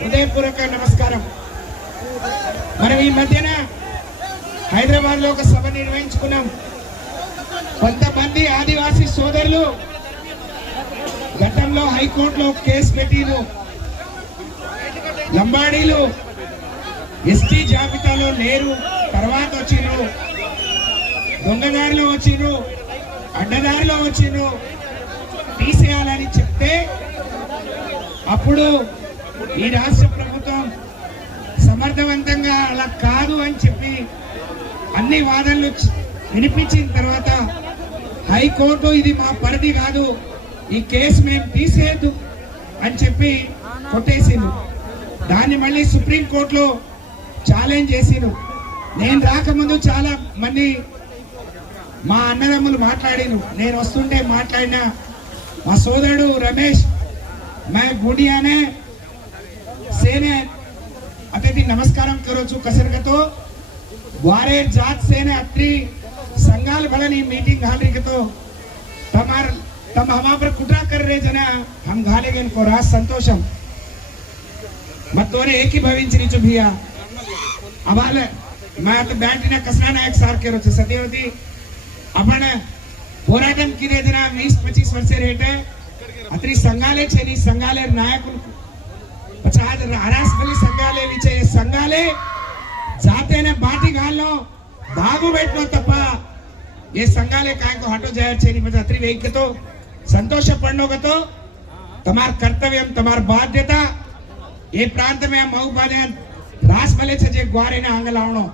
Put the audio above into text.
హృదయపూర్వక నమస్కారం. మనం ఈ మధ్యన హైదరాబాద్ లో ఒక సభ నిర్వహించుకున్నాం. కొంతమంది ఆదివాసీ సోదరులు గతంలో హైకోర్టులో కేసు పెట్టిరు. లంబాడీలు ఎస్టీ జాబితాలో లేరు, తర్వాత వచ్చిండ్రు, దొంగదారిలో వచ్చిండ్రు, అడ్డదారిలో వచ్చిండ్రు, తీసేయాలని చెప్తే అప్పుడు ఈ రాష్ట్ర ప్రభుత్వం సమర్థవంతంగా అలా కాదు అని చెప్పి అన్ని వాదనలు వినిపించిన తర్వాత హైకోర్టు ఇది మా పరిధి కాదు, ఈ కేసు మేము తీసేయద్దు అని చెప్పి కొట్టేసిండు. దాన్ని మళ్ళీ సుప్రీంకోర్టులో ఛాలెంజ్ చేసిండు. నేను రాకముందు చాలా మంది మా అన్నదమ్ములు మాట్లాడిను. నేను వస్తుంటే మాట్లాడిన మా సోదరుడు రమేష్, मैं गुड़िया ने सेने अतिथि नमस्कार करो कसरगतो वारे जात सेने अत्री संगाल भलनी मीटिंग घाली तो तम हमारे पर कुटरा कर रहे जना हम घालेगे इनको राज संतोषम मत्तोरे एक ही भविंचरी चु भैया अबाले मैं तो बैंटिना कसना नायक सार के रोचे सत्यवती अपन పోరాటం కిదే जना 20-25 वर्ष रेटे अत्री संघाले छेनी संघाले नायकुలు 50 हरासपल्ली संघाले विचे संघाले जाते ने बाटी घालनो दागू बैठनो तप्प ये संघाले काय को हटो जाय छेनी बस अत्री वेग तो संतोष पड़नो गतो तमार कर्तव्यम तमार बाध्यता ये प्रांत में मऊ बाने रास भले छे जे ग्वारे ने आंग लावणो